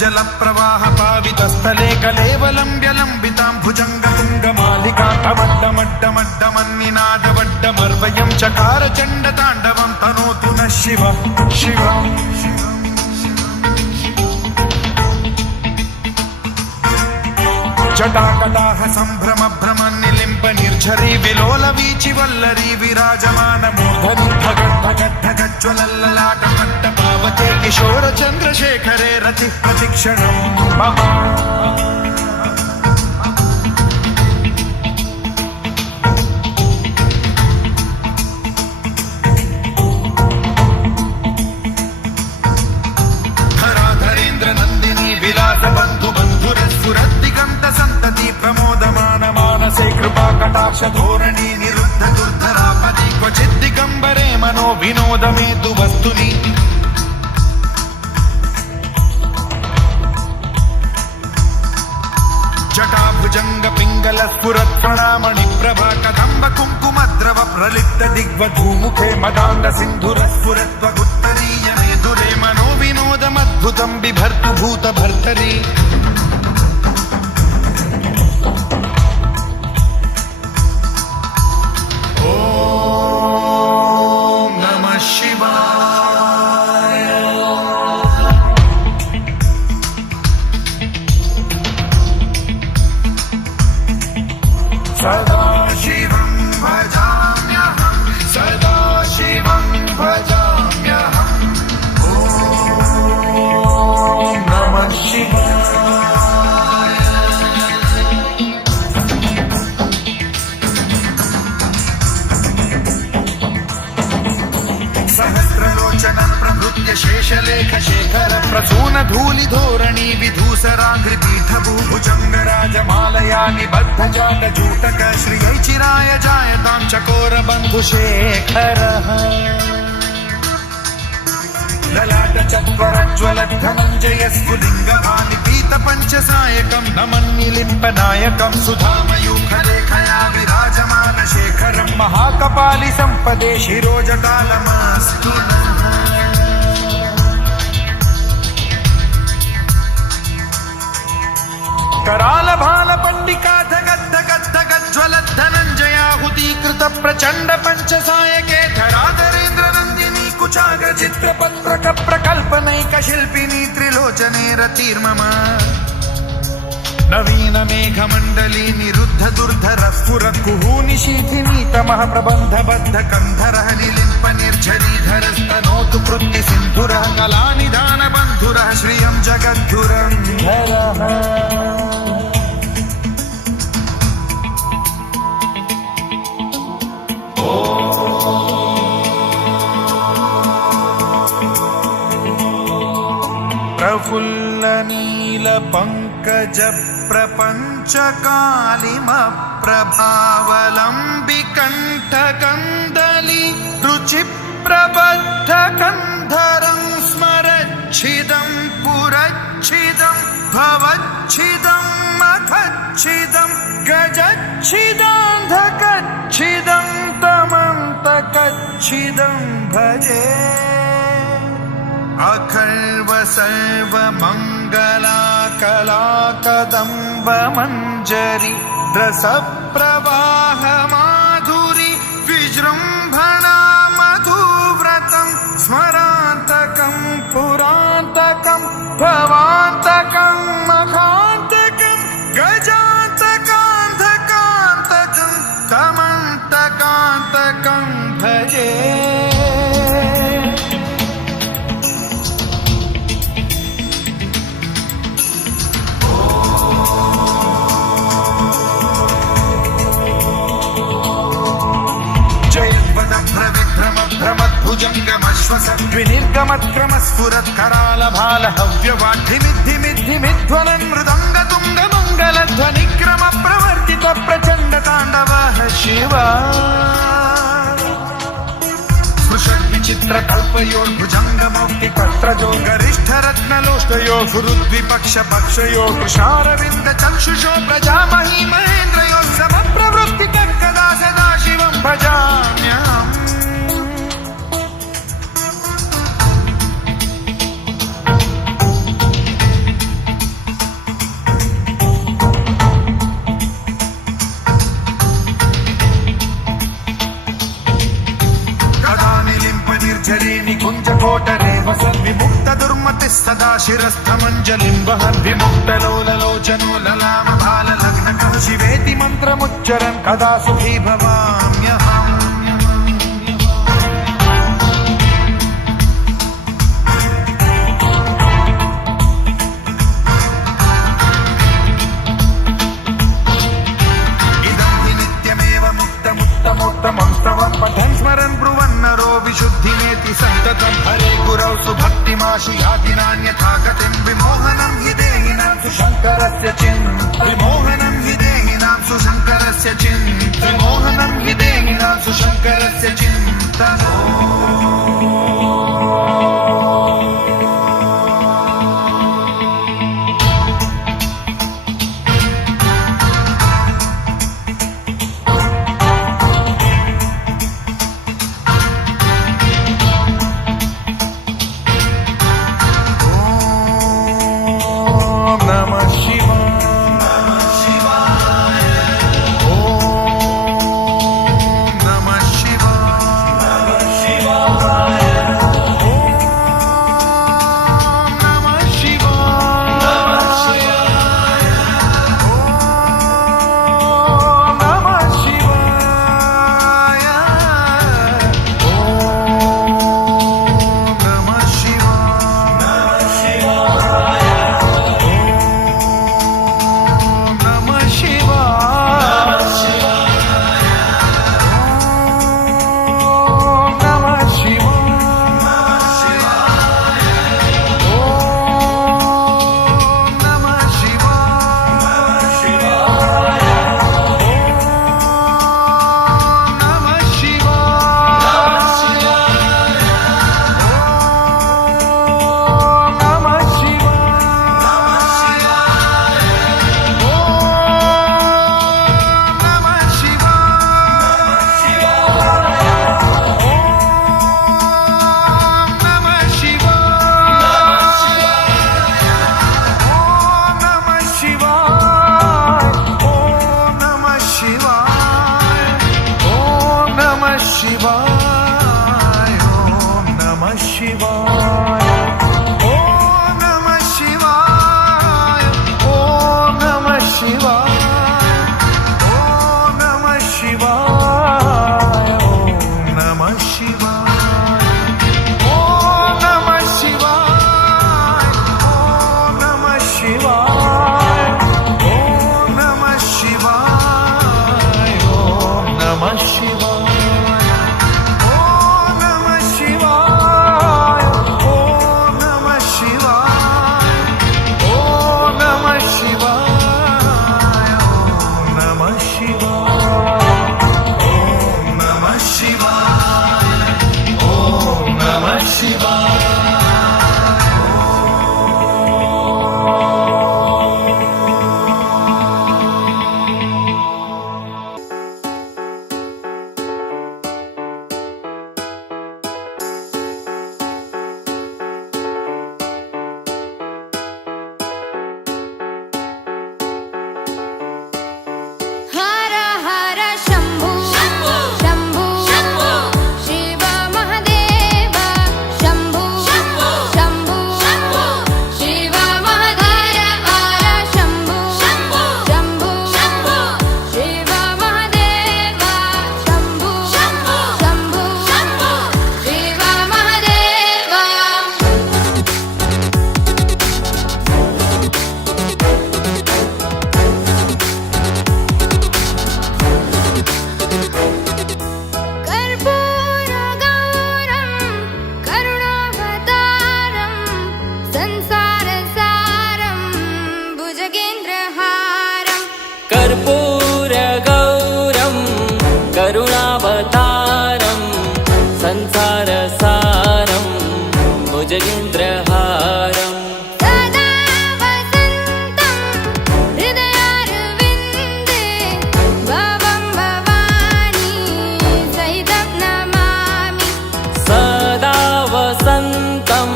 जल प्रवाह पावितस्थले कलेवलम्ब्यलम्बितां भुजङ्गतुङ्गमालिकाटमड्डमड्डमड्डमन्निनादवड्डमर्वयं चकार चण्डताण्डवं तनोतु नः शिव शिव जटाकटाह सम्भ्रम भ्रमन्निलिम्ब निर्झरी विलोल वीचि वल्लरी विराजमान मूर्धनि धगद्धगद्धगज्ज्वलल्ललाट पावते किशोर चन्द्रशेखरे रति प्रतिक्षणं मम धराधरेन्द्र नन्दिनी विलास बन्धु बन्धुरस्फुरद्दिगन्त सन्तति प्रमोदमान मानसे कृपा कटाक्ष धोरणी निरुद्ध दुर्धरापति क्वचिद्दिगम्बरे मनो विनोदमेतु वस्तुनि जटाभुजंग पिंगल स्फुरत् प्रणामणि प्रभा कदम्ब कुङ्कुमद्रव प्रलिप्त दिग्वधूमुखे मदान्ध सिन्धुरस्फुरत्वगुत्तरीय मेधुरे मनो विनोदमद्भुतं बिभर्तु भूत भर्तरि सदा शिवं भजाम्यहं सदा शिवं भजाम्यहं ॐ नमः शिवाय सहस्रलोचनं प्रभृत्य शेषलेख शेखर प्रसून धूलिधोरणी विधूसराघ्रिपीठभूभुजङ्गराजमालया निबद्ध जातजूटक श्रियै चिराय जायतां चकोरबन्धुशेखरः ललाटचत्वरज्वलद्धनञ्जय स्फुलिङ्गभानि पीतपञ्चसायकं नमन्निलिम्पनायकं सुधामयूखलेखया विराजमान शेखरं महाकपालि सम्पदे शिरोजटालमस्तु नः कराल भाल पंडिका धगद्ध गद्ध गज्ज्वलद्धनञ्जयाहुतीकृत प्रचण्ड पञ्चसायके धराधरेन्द्र नन्दिनी कुचाग्र चित्रपत्रक प्रकल्पनैक शिल्पिनी त्रिलोचने रतिर्मम नवीन मेघमण्डली निरुद्ध दुर्धर स्फुर कुहूनि शीथिनीतमः प्रबन्धबद्ध कन्धरः निलिम्प निर्झरीधरस्तनोतु कृत्ति सिन्धुरः कलानिधान बन्धुरः श्रियं जगद्धुरन्धरः प्रफुल्ल नील पंकज प्रपंच कालिम प्रभावलंबि कंठ कंदली रुचि प्रबद्ध कंधरं स्मरच्छिदं पुरच्छिदं भवच्छिदं मखच्छिदं गजच्छिदान्धकच्छिदं तमन्तकच्छिदं भजे अखर्व सर्व मंगला कला कदम्ब मंजरी रस प्रवाह माधुरी विजृंभणा मधुव्रतं स्मरान्तकं पुरान्तकं भवान्तकं मखान्तकं गजान्तकान्धकान्तकं तमन्तकान्तकं भजे द्विनिर्गमक्रमस्फुरत् कराल भाल हव्यवाढ्यमिद्धिमिद्धिमिध्वलन् मृदङ्ग तुङ्ग मङ्गलध्वनिक्रम प्रवर्तित प्रचण्ड ताण्डवः शिवा स्पृशन् विचित्र कल्पयोर्भुजङ्गमौक्ति कर्त्रजो गरिष्ठ रत्नलोष्टयो गुरुद्विपक्ष पक्षयो कृशारविन्द चक्षुषो प्रजामही महेन्द्रयो समप्रवृत्ति कदा सदा शिवं भजाम्यहम् निकुञ्जकोटरे वसन् विमुक्त दुर्मतिः सदा शिरस्थमञ्जलिं वहन् विमुक्तलोललोचनो ललाम भाललग्नकः शिवेति मन्त्रमुच्चरन् कदा सुखी भवाम्यहम् इदं हि नित्यमेव मुक्तमुत्तमोत्तमं स्तवं पठन् स्मरन् ब्रुवन्नरो विशुद्धिमेति सन्ततं हरे गुरौ सुभक्तिमाशु याति नान्यथा गतिं विमोहनं हि देहिनां सुशङ्करस्य विमोहनं हि देहिनां सुशङ्करस्य विमोहनं हि देहिनां सुशङ्करस्य चिन्तनो शिवाय ॐ नमः शिवाय ॐ नमः शिवाय ॐ नमः शिवाय ॐ नमः शिवाय ॐ नमः शिवाय ॐ नमः शिवाय ॐ नमः शिवाय ॐ नमः शिवाय ॐ नमः शिवाय कर्पूरगौरं करुणावतारं संसारसारं भुजगेन्द्रहारं सदा वसन्तं हृदयारविन्दे भवं भवानी सहितं नमामि सदा वसन्तं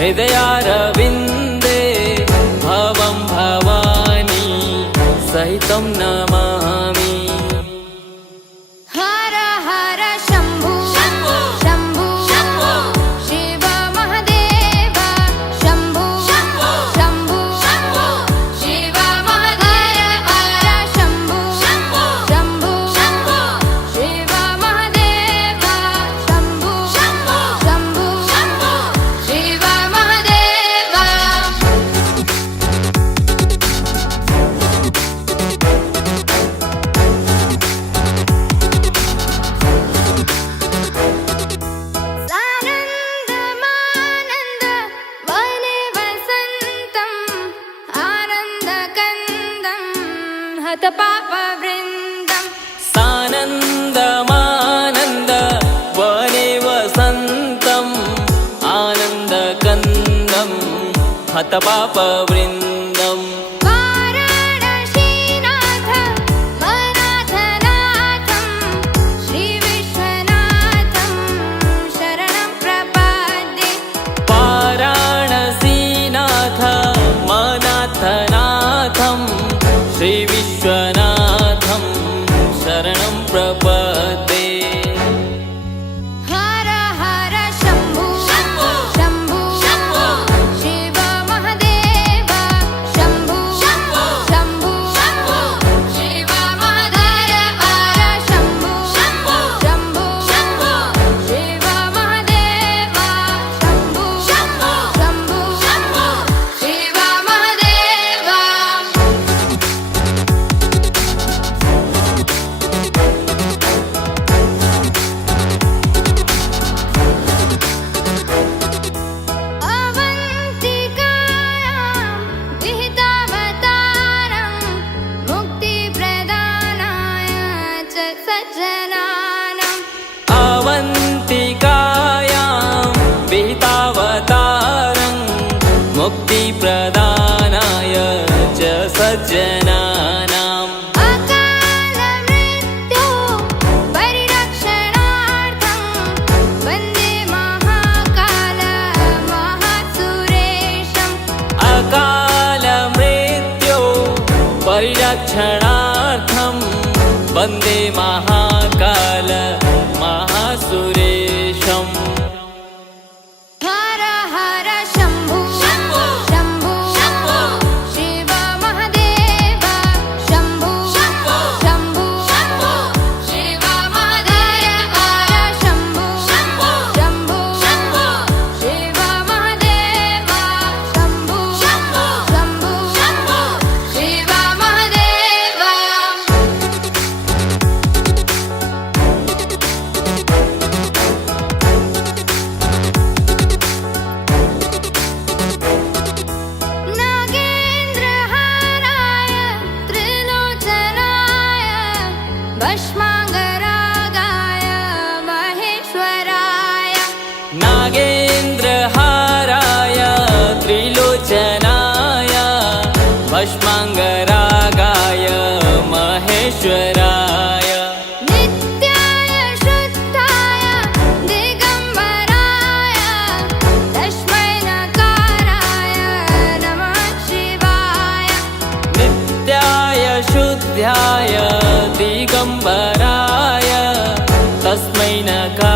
हृदयारविन्दे भवं भवानी सहितं नमामि हर हर शम्भो शम्भो शम्भो शिव महादेव शम्भो शम्भो शम्भो शिव महादेव हर शम्भो शम्भो शम्भो शिव महादेव शम्भो शम्भो शिव महादेव सानन्दमानन्द वने वसन्तम् आनन्दकन्दं हतपापवृन्दम् सानन्दमानन्द वने वसन्तम् आनन्दकन्दं हतपापवृन्दम् वाराणसीनाथ मनाथनाथं श्रीविश्वनाथं शरणं प्रपद्ये वाराणसीनाथ मनाथनाथं श्रीविश्वनाथं शरणं प्रपद्ये हर हर शम्भो शम्भो शिव महादेव शम्भो शम्भो शिव महादेव हर शम्भो शम्भो शिव महादेव शम्भो शिव महादेव अवन्तिकायां विहितावतारं मुक्तिप्रदानाय च सज्जनानाम् अवन्तिकायां विहितावतारं मुक्तिप्रदानाय च सज्जनानाम् अकालमृत्यो परिरक्षणार्थं वन्दे महाकाल महासुरेशम् अकालमृत्यो परिरक्षणार्थं वन्दे महाकाल दिगम्बराय तस्मै नकाराय